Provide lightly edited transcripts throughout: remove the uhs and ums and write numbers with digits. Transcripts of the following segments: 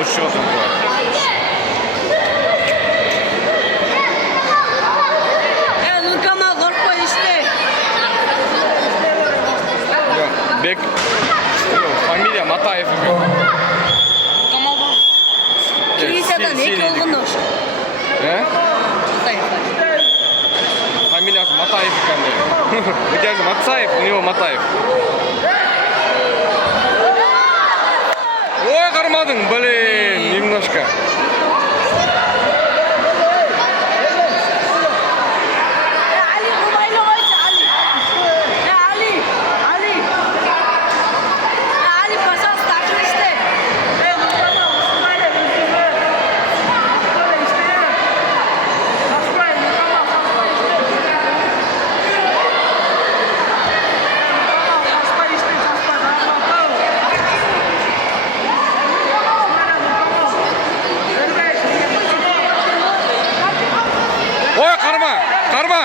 uçuyor. Nurkamal korkma işte. Bek... Familia Mataev. Nurkamal var. Kiliseden ne olduğunu hoş. He? Mataev. Familiası Mataev kandı. Bu kez Mataev, у него Mataev. Ой, қармадың, блин, немножко. Ой, қарма, қарма.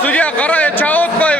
Судья, қара, чағытпай,